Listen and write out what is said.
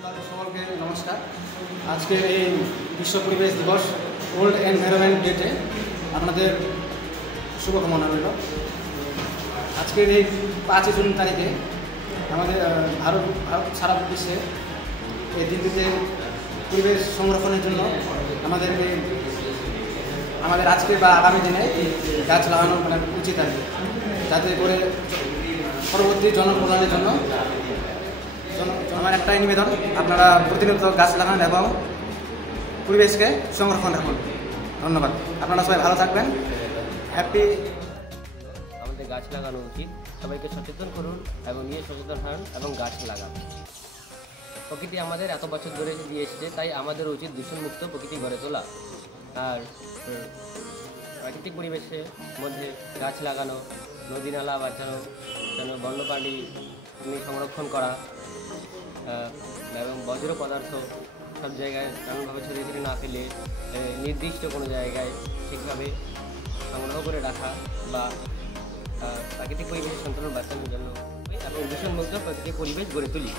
সকলকে নমস্কার। আজকে এই বিশ্ব পরিবেশ দিবস ওয়ার্ল্ড এনভায়রনমেন্ট ডেতে আপনাদের শুভকামনা রইল। আজকের এই 5 জুন তারিখে আমাদের ভারত সারা বিশ্বে এই দিনটিতে পরিবেশ সংরক্ষণের জন্য আমাদের আজকে বা আগামী দিনে গাছ লাগানো উচিত আর কি, যাতে করে পরবর্তী জনকল্যাণের জন্য আমার একটাই নিবেদন, আপনারা প্রতিনিয়ত গাছ লাগান এবং পরিবেশকে সংরক্ষণ রাখুন। ধন্যবাদ। আপনারা সবাই ভালো থাকবেন। হ্যাপি। আমাদের গাছ লাগানো উচিত, সবাইকে সচেতন করুন এবং নিয়ে সচেতন হন এবং গাছ লাগান। প্রকৃতি আমাদের এত বছর ধরে দিয়ে এসছে, তাই আমাদের উচিত দূষণমুক্ত প্রকৃতি গড়ে তোলা। আর প্রাকৃতিক পরিবেশের মধ্যে গাছ লাগানো, নদী নালা বাঁচানো, যেন বন্যপ্রাণী সংরক্ষণ করা এবং বজ্র পদার্থ সব জায়গায় এমনভাবে ছড়িয়ে ছিটিয়ে না ফেলে নির্দিষ্ট কোনো জায়গায় ঠিকভাবে সংগ্রহ করে রাখা বা প্রাকৃতিক পরিবেশের সন্তুলন বাঁচানোর জন্য এবং দূষণমুক্ত প্রাকৃতিক পরিবেশ গড়ে তুলি।